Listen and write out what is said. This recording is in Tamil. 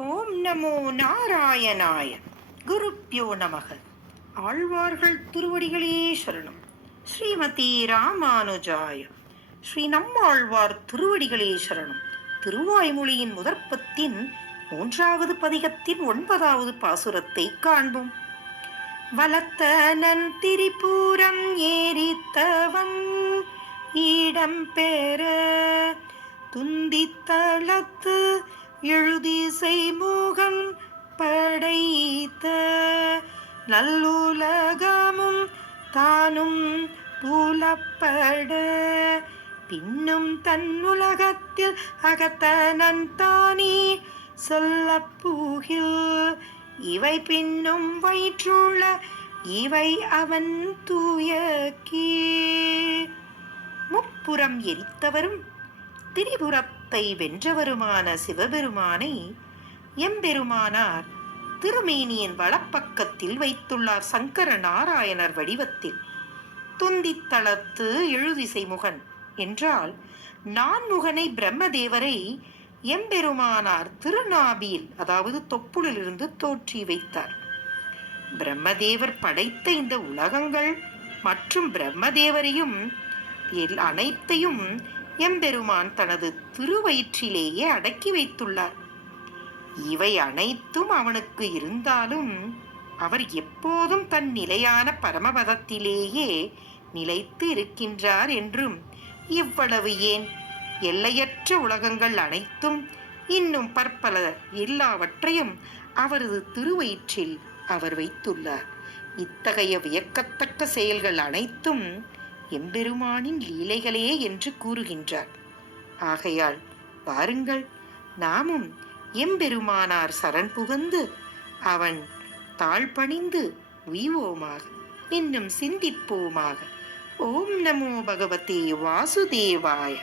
ஓம் நமோ நாராயணாய. குருப்யோ நமக. ஆழ்வார்கள் திருவடிகளே சரணம். ஸ்ரீமதி ராமானுஜாய. ஸ்ரீ நம்மாழ்வார் திருவடிகளே சரணம். திருவாய்மொழியின் முதற்பத்தின் 3வது பதிகத்தின் 9வது பாசுரத்தை காண்போம். வலத்தனன் திரிபுரம் ஏரித்தவன் இடம் பெற துந்தித்தளத்து எழுதிசை மூகன் படைத்த நல்லுலகமும் தானும் புலப்பட பின்னும் தன்னுலகத்தில் அகத்தனன் தானே சொல்லப்பூகில் இவை பின்னும் வயிற்றுள்ள இவை அவன் தூயக்கே. முப்புறம் எரித்தவரும் திரிபுரத்தை வென்றவருமான சிவபெருமானை எம்பெருமானார் திருமேனியின் வலப்பக்கத்தில் வைத்துள்ளார். சங்கர நாராயணர் வடிவத்தில். துந்தித்தளத்து எழுதிசை முகன் என்றால் நான்முகனை பிரம்மதேவரை எம்பெருமானார் திருநாபியில், அதாவது தொப்புளிலிருந்து தோற்றி வைத்தார். பிரம்மதேவர் படைத்த இந்த உலகங்கள் மற்றும் பிரம்மதேவரையும் அனைத்தையும் எம்பெருமான் தனது திருவயிற்றிலேயே அடக்கி வைத்துள்ளார். இவை அனைத்தும் அவனுக்கு இருந்தாலும் அவர் எப்போதும் தன் நிலையான பரமபதத்திலேயே நிலைத்து இருக்கின்றார் என்றும், இவ்வளவு ஏன், எல்லையற்ற உலகங்கள் அனைத்தும் இன்னும் பற்பல எல்லாவற்றையும் அவரது திருவயிற்றில் அவர் வைத்துள்ளார். இத்தகைய வியக்கத்தக்க செயல்கள் அனைத்தும் எம்பெருமானின் லீலைகளே என்று கூறுகின்றார். ஆகையால் பாருங்கள், நாமும் எம்பெருமானார் சரண் புகுந்து அவன் தாழ்பணிந்து உய்வோமாக, இன்னும் சிந்திப்போமாக. ஓம் நமோ பகவதே வாசுதேவாய.